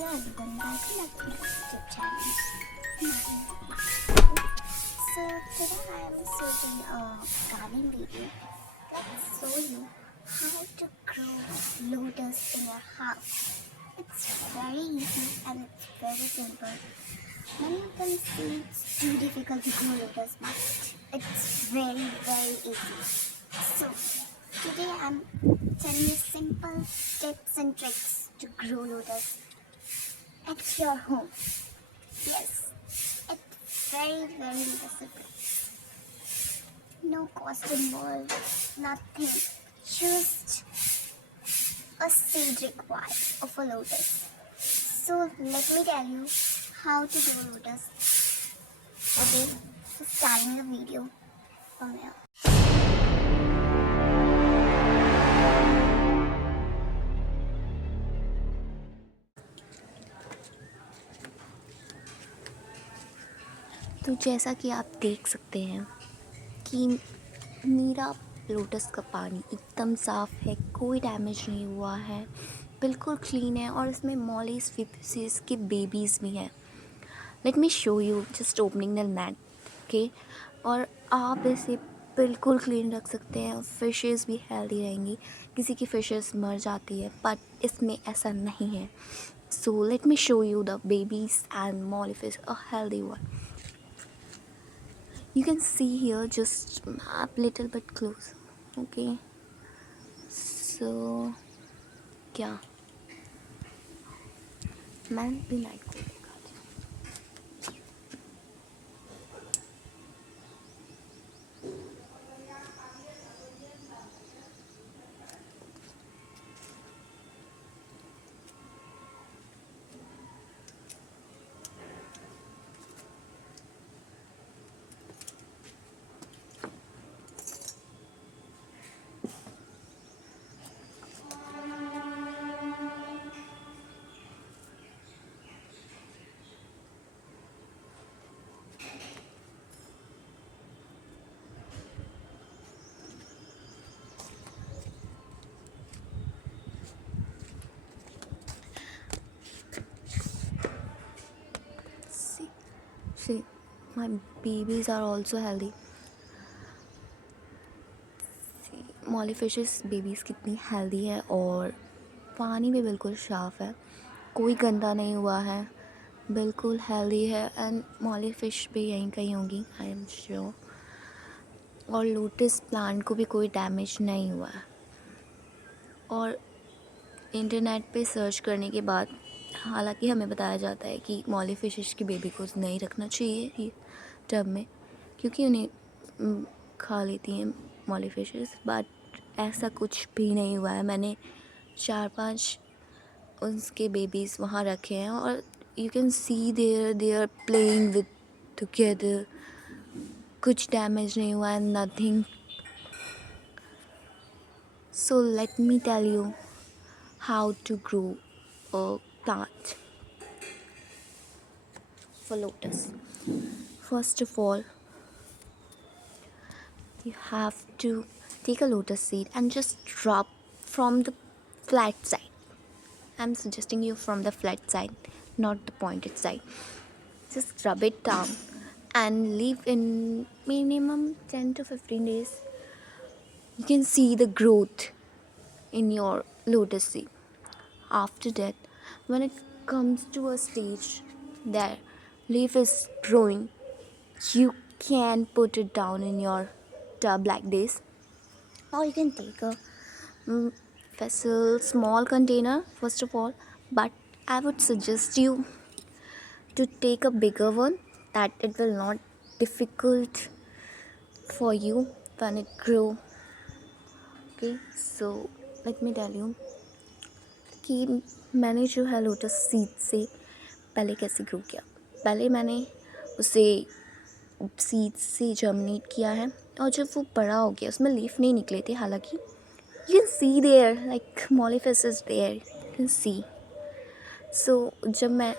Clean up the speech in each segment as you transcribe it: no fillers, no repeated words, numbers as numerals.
Hello everyone, welcome back to my YouTube channel. So today I am shooting a gardening video. Let's show you how to grow lotus in your house. It's very easy and it's very simple. Many of them say it's too difficult to grow lotus, but it's very easy. So today I'm telling you simple tips and tricks to grow lotus at your home. Yes, it's very simple. No cost involved, nothing. Just a seed required of a lotus. So let me tell you how to grow lotus. Okay, so starting the video from here. तो जैसा कि आप देख सकते हैं कि मेरा lotus का पानी एकदम साफ़ है, कोई डैमेज नहीं हुआ है, बिल्कुल क्लीन है और इसमें मॉलीज फिशेस के बेबीज़ भी हैं. Late me show you just opening the net. Okay, और आप इसे बिल्कुल क्लीन रख सकते हैं. फिशेस भी हेल्दी रहेंगी. किसी की फिशेस मर जाती है बट इसमें ऐसा नहीं है. सो let me show you the babies and Molly fish, a healthy one. You can see here, just map little bit close. Okay, so क्या मैं भी लाइट को दिखा दूँ. See, my babies are also healthy. See, Molly fishes babies कितनी healthy है और पानी भी बिल्कुल साफ़ है, कोई गंदा नहीं हुआ है, बिल्कुल हेल्दी है. एंड मॉली फ़िश भी यहीं कहीं होंगी, आई एम श्योर. और लोटस प्लांट को भी कोई डैमेज नहीं हुआ है. और इंटरनेट पे सर्च करने के बाद हालांकि हमें बताया जाता है कि मॉली फिशेस की बेबी को नहीं रखना चाहिए ये टब में, क्योंकि उन्हें खा लेती हैं मॉली फिशेस. बट ऐसा कुछ भी नहीं हुआ है. मैंने 4-5 उसके बेबीज़ वहाँ रखे हैं और you can see they are playing with together. कुछ डैमेज नहीं हुआ है, nothing. So let me tell you how to grow a plant for lotus. First of all, you have to take a lotus seed and just drop from the flat side. I'm suggesting you from the flat side, not the pointed side. Just rub it down and leave in minimum 10 to 15 days. You can see the growth in your lotus seed. After that, when it comes to a stage that leaf is growing, you can put it down in your tub like this, or you can take a vessel, small container first of all. But I would suggest you to take a bigger one, that it will not difficult for you when it grow. Okay, so let me tell you कि मैंने जो है lotus seed से पहले कैसे grow किया. पहले मैंने उसे सीड से जर्मिनेट किया है और जब वो बड़ा हो गया उसमें लीफ नहीं निकले थे. हालांकि you can see there like molly fish is there, you can see. So जब मैं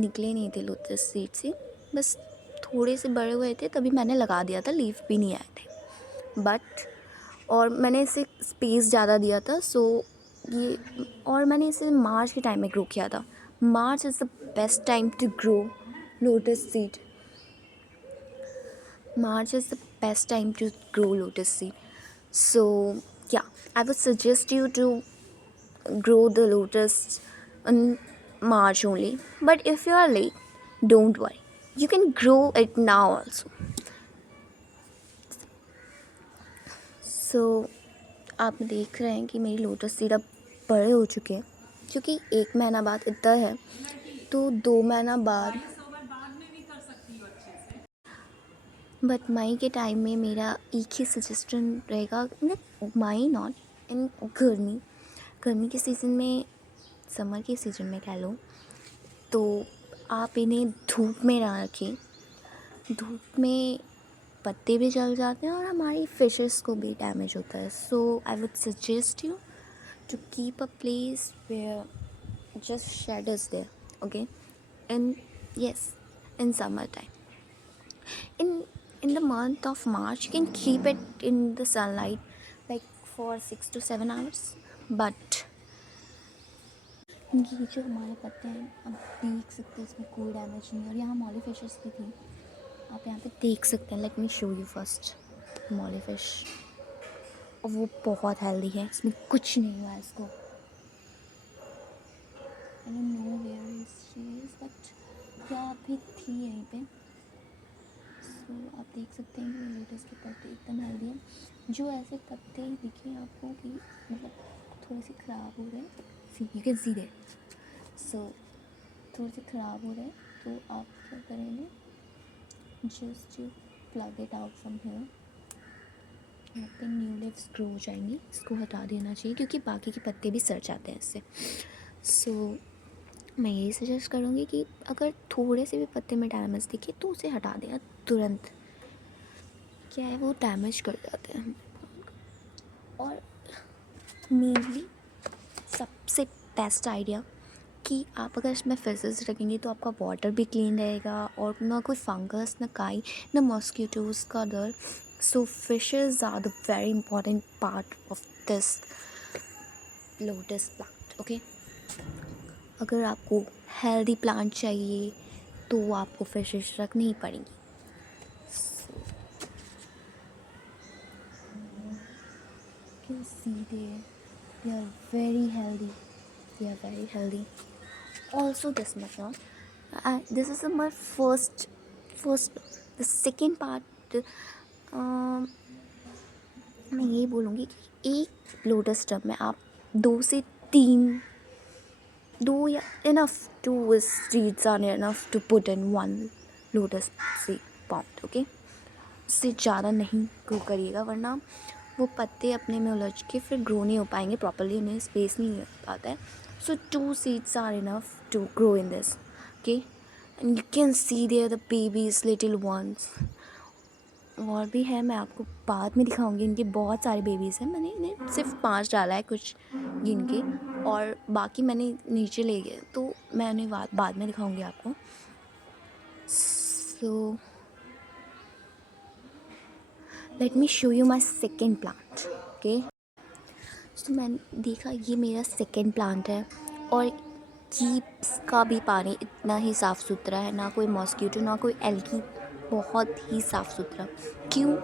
निकले नहीं थे लोटस सीड से, बस थोड़े से बड़े हुए थे तभी मैंने लगा दिया था, लीफ भी नहीं आए थे. बट और मैंने इसे स्पेस ज़्यादा दिया था. सो ये, और मैंने इसे मार्च के टाइम में ग्रो किया था. March is the best time to grow lotus seed. March is the best time to grow lotus seed. So yeah, I would suggest you to grow the lotus in March only. But if you are late, don't worry. You can grow it now also. So आप देख रहे हैं कि मेरी lotus seed अब बड़े हो चुके हैं, क्योंकि 1 महीना बाद इतना है तो 2 महीना बाद, बट मई के टाइम में मेरा एक ही सजेशन रहेगा, मई नॉट इन गर्मी के सीज़न में, समर के सीज़न में कह लो, तो आप इन्हें धूप में ना रखें। धूप में पत्ते भी जल जाते हैं और हमारी फिशेस को भी डैमेज होता है. So I would suggest you to keep a place where just shed is there, okay? And yes, in summertime, in the month of March, you can keep it in the sunlight like for 6 to 7 hours. But ये जो हमारे पत्ते हैं, आप देख सकते हैं इसमें कोई डैमेज नहीं है. और यहाँ मॉली फिशेस भी थी, आप यहाँ पे देख सकते हैं. Late me show you first Molly fish, और वो बहुत हेल्दी है, इसमें कुछ नहीं हुआ है इसको. I don't know where she is, but क्या अभी थी यहीं पे. सो आप देख सकते हैं कि लोटस के पत्ते एकदम हेल्दी हैं. जो ऐसे पत्ते दिखे आपको कि मतलब थोड़े से ख़राब हो रहे हैं, सी यू कैन सी देयर, सो थोड़े से ख़राब हो रहे हैं, तो आप क्या करेंगे, just you plug it out from here. यहाँ पे न्यू लीव्स ग्रो हो जाएंगी, इसको हटा देना चाहिए क्योंकि बाकी के पत्ते भी सड़ जाते हैं इससे. सो मैं यही सजेस्ट करूँगी कि अगर थोड़े से भी पत्ते में डैमेज दिखे तो उसे हटा देना तुरंत. क्या है, वो डैमेज कर जाते हैं. और मेनली सबसे बेस्ट आइडिया कि आप अगर इसमें फिशेस रखेंगे तो आपका वाटर भी क्लीन रहेगा और ना कोई फंगस, ना काई, ना मॉस्किटोज का डर. So fishes are the very important part of this lotus plant, okay? अगर आपको हेल्दी प्लांट चाहिए तो आपको फिशेस रखनी ही पड़ेंगी. You can see they are very healthy. They are very healthy. Also, this much now. This is my first. The second part. मैं ये बोलूँगी कि एक लोटस स्टेम में आप 2 से 3, 2 या enough, 2 seeds are enough to put in 1 lotus seed pond, okay? उससे ज़्यादा नहीं ग्रो करिएगा, वरना वो पत्ते अपने में उलझ के फिर ग्रो नहीं हो पाएंगे प्रॉपर्ली, उन्हें स्पेस नहीं मिल पाता है. सो 2 seeds are enough to grow in this, okay? And you can see there the babies, little ones. और भी है, मैं आपको बाद में दिखाऊंगी. इनके बहुत सारे बेबीज़ हैं. मैंने इन्हें सिर्फ 5 डाला है कुछ गिन के, और बाकी मैंने नीचे ले गए, तो मैं उन्हें बाद में दिखाऊंगी आपको. So let me show you my second plant, okay? So मैंने देखा ये मेरा सेकेंड प्लांट है, और कीप्स का भी पानी इतना ही साफ़ सुथरा है, ना कोई मॉस्किटो, ना कोई एल्गी, बहुत ही साफ़ सुथरा. क्यों?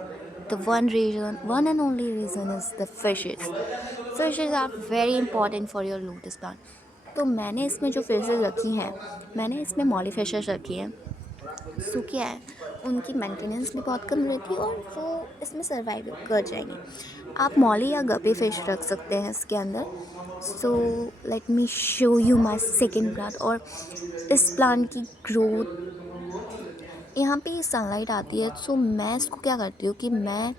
The one and only reason is the fishes. Fishes are very important for your lotus plant. तो मैंने इसमें जो फिशेज़ रखी हैं, मैंने इसमें मॉली फिशेज़ रखी हैं. सो क्या है, उनकी मेंटेनेंस भी बहुत कम रहती है और वो इसमें सर्वाइव कर जाएंगी. आप मॉली या गपी फ़िश रख सकते हैं इसके अंदर. सो let me show you my second plant. और इस प्लांट की ग्रोथ, यहाँ पे सनलाइट आती है, सो मैं इसको क्या करती हूँ कि मैं,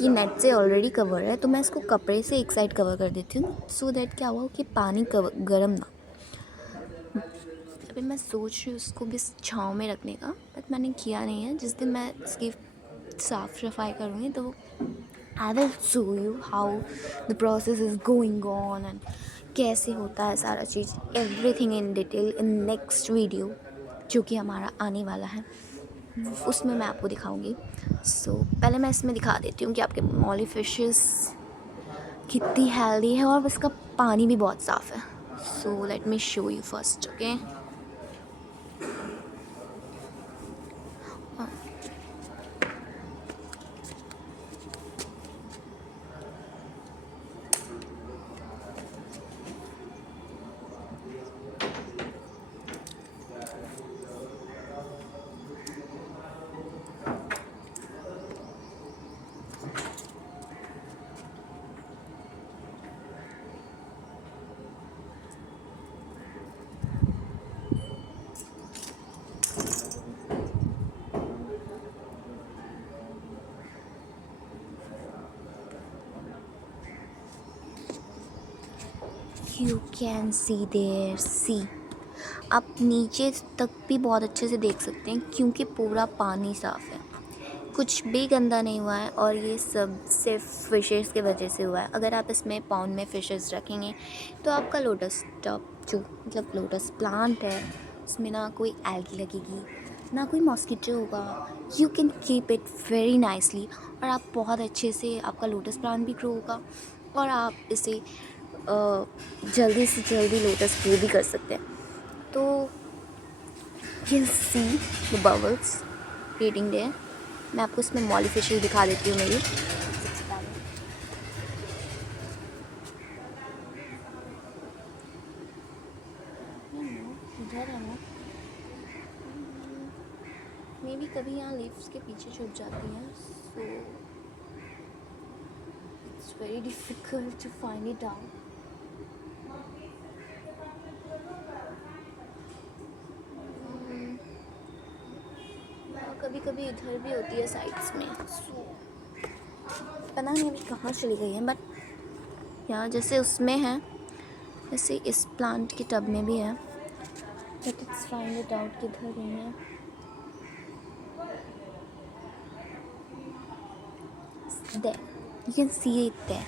ये नेट से ऑलरेडी कवर है, तो मैं इसको कपड़े से एक साइड कवर कर देती हूँ, सो दैट क्या हुआ कि पानी गर्म ना. अभी मैं सोच रही हूँ उसको भी छाँव में रखने का, बट मैंने किया नहीं है. जिस दिन मैं इसकी साफ़ सफाई करूँगी तो I will show you how the process is going on and कैसे होता है सारा चीज़, everything in detail in next video जो कि हमारा आने वाला है, उसमें मैं आपको दिखाऊंगी. सो पहले मैं इसमें दिखा देती हूँ कि आपके मॉली फिशेस कितनी हेल्दी है और इसका पानी भी बहुत साफ़ है. So let me show you first, okay? You can see there, see. आप नीचे तक भी बहुत अच्छे से देख सकते हैं क्योंकि पूरा पानी साफ़ है, कुछ भी गंदा नहीं हुआ है। और ये सब सिर्फ फिशेस की वजह से हुआ है। अगर आप इसमें पॉन्ड में फिशेस रखेंगे तो आपका लोटस टॉप जो मतलब लोटस प्लांट है उसमें ना कोई एल्गी लगेगी, ना कोई मॉस्किटो होगा। You can keep it very nicely और आप बहुत अच्छे से आपका लोटस प्लांट भी ग्रो होगा और आप इसे जल्दी से जल्दी लोटस ग्रो भी कर सकते हैं। तो you see the bubbles creating there. मैं आपको इसमें मॉली फिशेस दिखा देती हूँ मेरी सबसे पहले। इधर है ना, मे बी कभी यहाँ लीव्स के पीछे छुप जाती हैं, so it's very difficult to find it out. कभी कभी इधर भी होती है साइड्स में, सो पता नहीं अभी कहाँ चली गई है। बट यहाँ जैसे उसमें है वैसे इस प्लांट के टब में भी है, but it's find it out किधर गई है। There, you can see it there.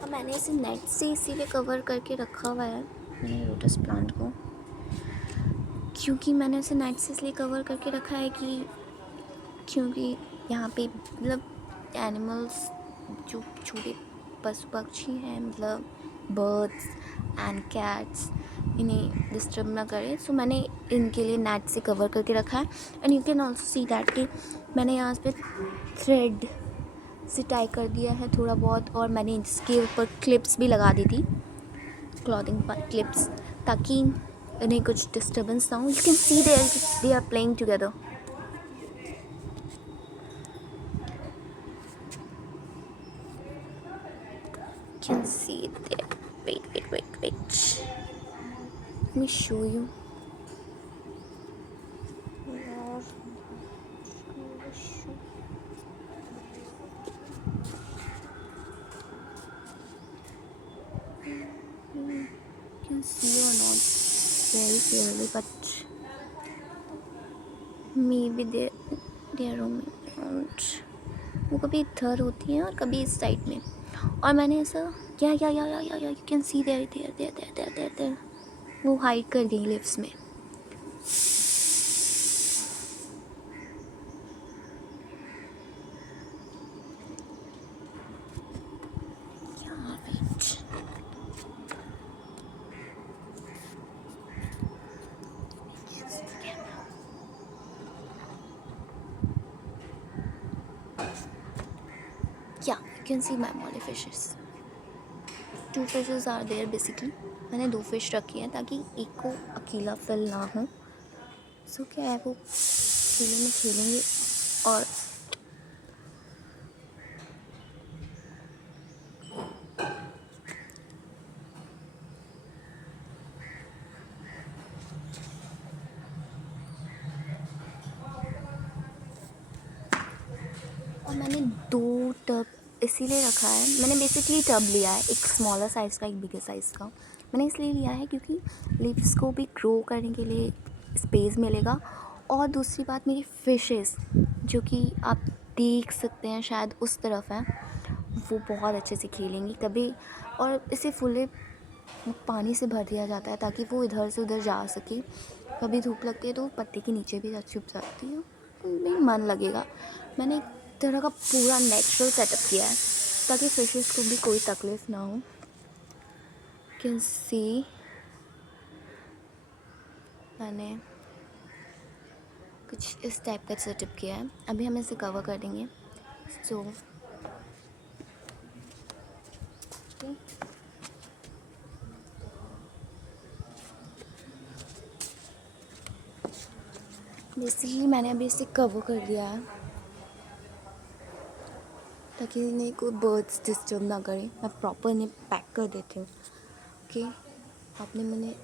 और मैंने इसे नेट से इसीलिए कवर करके रखा हुआ है मैंने लोटस प्लांट को, क्योंकि मैंने इसे नेट से इसलिए कवर करके रखा है कि क्योंकि यहाँ पे मतलब एनिमल्स जो छोटे पशु पक्षी हैं मतलब बर्ड्स एंड कैट्स इन्हें डिस्टर्ब ना करें, सो मैंने इनके लिए नेट से कवर करके रखा है। And you can also see that कि मैंने यहाँ पे थ्रेड से टाई कर दिया है थोड़ा बहुत, और मैंने इसके ऊपर क्लिप्स भी लगा दी थी, क्लॉथिंग क्लिप्स, ताकि इन्हें कुछ डिस्टर्बेंस ना हो। You can see they are playing together. Can see it there. Wait. Let me show you. Can see or not very clearly, but maybe they are around. वो कभी इधर होती हैं और कभी इस साइड में। और मैंने ऐसा या यू कैन सी देयर वो हाइड कर दी लिप्स में। Yeah, you can see my molly fishes. 2 fishes are there basically. मैंने 2 फिश रखी हैं ताकि एक को अकेला फील ना हो। सो क्या है वो खेलने में खेलेंगे और मैंने 2 टब इसीलिए रखा है। मैंने बेसिकली टब लिया है, एक स्मॉलर साइज़ का एक बिगर साइज़ का। मैंने इसलिए लिया है क्योंकि लीव्स को भी ग्रो करने के लिए स्पेस मिलेगा। और दूसरी बात मेरी फिशेस जो कि आप देख सकते हैं शायद उस तरफ है, वो बहुत अच्छे से खेलेंगी कभी। और इसे फुल्ले पानी से भर दिया जाता है ताकि वो इधर से उधर जा सके कभी धूप लगती है तो पत्ते के नीचे भी छुप जाती है, उनमें मन लगेगा। मैंने एक तरह का पूरा नेचुरल सेटअप किया है ताकि फिशेस को भी कोई तकलीफ़ ना हो। कैन सी मैंने कुछ इस टाइप का सेटअप किया है। अभी हम इसे कवर कर देंगे। सो बेसिकली मैंने अभी इसे कवर कर दिया है ताकि इन्हें कोई बर्ड्स डिस्टर्ब ना करें। मैं प्रॉपर इन्हें पैक कर देती हूँ। ओके, आपने मैंने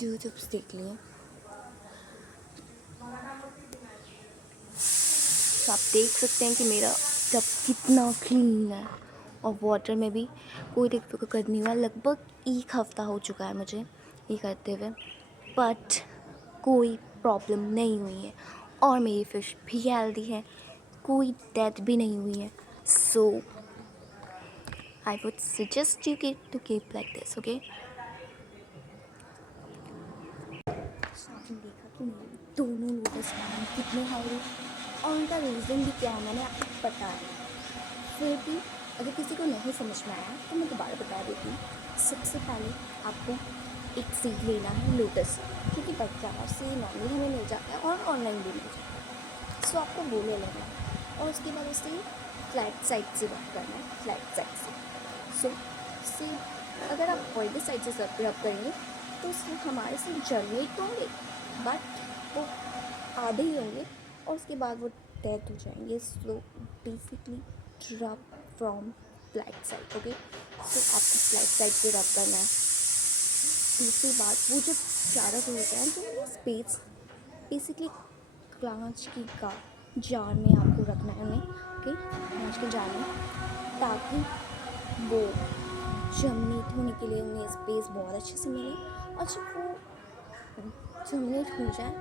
2 टिप्स देख लिए। तो आप देख सकते हैं कि मेरा टब कितना क्लीन है और वाटर में भी कोई दिक्कत नहीं हुआ। लगभग 1 हफ़्ता हो चुका है मुझे ये करते हुए, बट कोई प्रॉब्लम नहीं हुई है और मेरी फ़िश भी हेल्दी है, कोई डेथ भी नहीं हुई है। So I would suggest you to keep like this. Okay, आपने देखा कि मेरे दोनों लोटस प्लांट कितने हेल्दी, और उनका रीज़न भी क्या है मैंने आपको बताया। फिर भी अगर किसी को नहीं समझ में आया तो मैं दोबारा बता देती हूँ। सबसे पहले आपको एक सीड लेना है लोटस, क्योंकि बाजार से नॉर्मली हमें मिल जाता है और ऑनलाइन भी मिल जाता है। सो आपको वो ले लेना है और उसके बाद उसे फ्लैट साइड से रब करना है, फ्लैट साइड से। सो अगर आप ऑयली साइड से रब करेंगे तो उसमें हमारे से जर्नेट तो होंगे, बट वो आधे ही होंगे और उसके बाद वो डेथ हो जाएंगे। सो बेसिकली रब फ्रॉम फ्लैट साइड। ओके, सो आपको फ्लैट साइड से रब करना है। दूसरी बात, वो जब चारा हो जाए तो वो स्पेस बेसिकली कांच की का जार में आपको रखना है उन्हें। ओके, कांच के जार में, ताकि वो जर्मिनेट होने के लिए उन्हें स्पेस बहुत अच्छे से मिले। और जब वो जर्मिनेट हो जाए,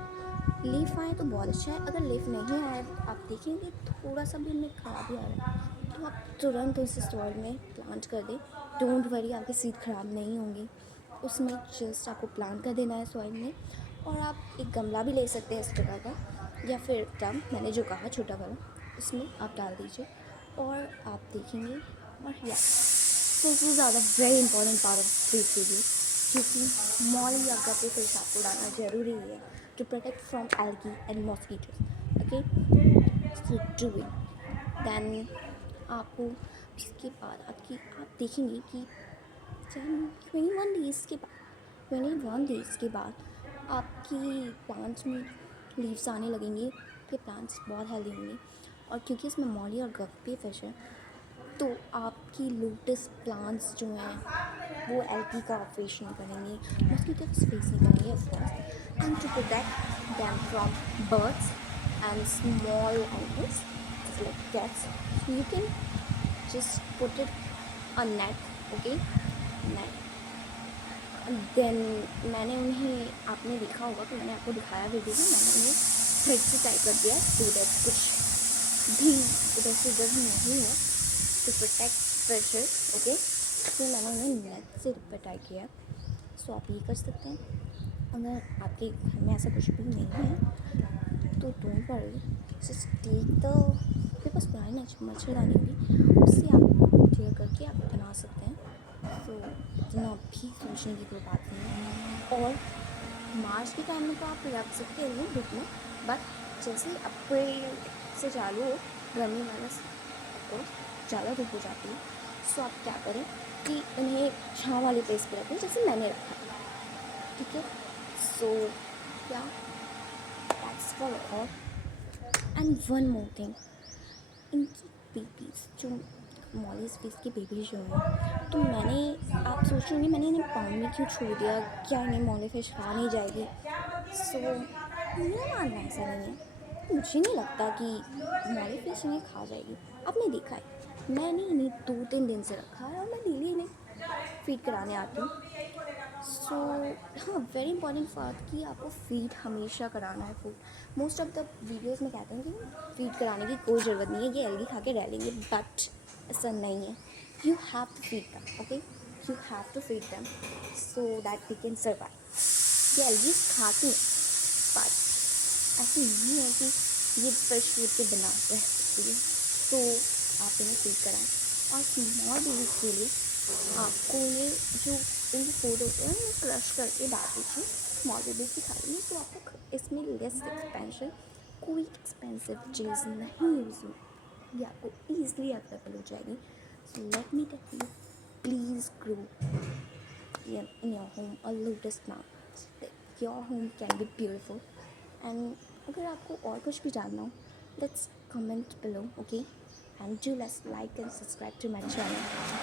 लीफ आए तो बहुत अच्छा है। अगर लीफ नहीं आए, आप देखेंगे थोड़ा सा भी उनमें खराबी आ रहा है, तो आप तुरंत उसे सॉइल में प्लांट कर दें। डोंट वरी, आपके सीड ख़राब नहीं होंगे। उसमें जस्ट आपको प्लांट कर देना है सॉइल में। और आप एक गमला भी ले सकते हैं इस तरह का, या फिर टब, मैंने जो कहा छोटा वाला, उसमें आप डाल दीजिए और आप देखेंगे। और या this is are the very important part of this video, क्योंकि मॉल या गप्पे फिश आपको डालना ज़रूरी है to protect from algae and mosquitoes. Okay, so do it. Then आपको उसके बाद आप देखेंगे कि 21 डेज़ के बाद आपकी प्लांट्स में लीव्स आने लगेंगे। आपके प्लांट्स बहुत हेल्दी होंगे। और क्योंकि इसमें मॉली और गप्पी फिश है, तो आपकी लोटस प्लांट्स जो हैं वो एल्गी का फेस नहीं करेंगे, मॉस्किटोज फेस नहीं करेंगे of course. And to protect them from birds and small animals like cats, you can just put it a net. Okay, net. देन मैंने उन्हें, आपने देखा होगा कि मैंने आपको दिखाया वीडियो में, मैंने उन्हें थ्रेड से टाइप कर दिया सो दैट कुछ भी उधर से उधर नहीं है, टू प्रोटेक्ट फिशेस। ओके, तो मैंने उन्हें नेट से टाइप किया। सो आप ये कर सकते हैं। अगर आपके घर में ऐसा कुछ भी नहीं है तो don't worry, just take the, आपके पास पुरानी मच्छरदानी होगी, उससे आप क्लियर करके आप बना सकते हैं। सो इतना भी सोचने की कोई बात नहीं है। और मार्च के टाइम में तो आप रख सकते हैं धूप में, बट जैसे अप्रैल से चालू हो गर्मी वाला तो ज़्यादा धूप हो जाती है। सो आप क्या करें कि उन्हें छाँव वाले प्लेस पे रखें, जैसे मैंने रखा, ठीक है। सो या that's for all. And one more thing, इनकी बेबीज़ जो मॉलीज फिश की बेबीज जो हैं, तो मैंने, आप सोच रहे होंगे मैंने इन्हें पानी में क्यों छोड़ दिया, क्या इन्हें मॉली फिश खा नहीं जाएगी। सो मेरा मानना ऐसा नहीं है, मुझे नहीं लगता कि मॉली फिश इन्हें खा जाएगी। आपने देखा है, मैंने इन्हें 2-3 दिन से रखा है और मैं डेली इन्हें फीड कराने आती हूँ। सो हाँ, वेरी इंपॉर्टेंट बात कि आपको फीड हमेशा कराना है। Food most of the videos में कहते हैं कि फीड कराने की कोई ज़रूरत नहीं है, ये एल्गी खा के रह लेंगे, बट ऐसा नहीं है। You have to feed them. Okay, you have to feed them so that we can survive. ये एल्गी खाती हैं, ऐसे नहीं है कि ये फ्रेश फूड के बिना रह सकती है, तो आप इन्हें फीड कराएं। और स्मॉल बेबीज़ के लिए आपको इन्हें जो इनकी फूड होते हैं उन्हें क्रश करके डाल दीजिए, स्मॉल बेबीज़ भी खा लेंगे, तो आपको इसमें लेस एक्सपेंशन, कोई एक्सपेंसिव चीज़ नहीं यूज़ होगी, ये आपको ईजिली अवेलेबल हो जाएगी। So let me tell you, please grow in your home a lotus plant, that your home can be beautiful. And अगर आपको और कुछ भी जानना हो, let's comment below, okay? And do let's like and subscribe to my channel.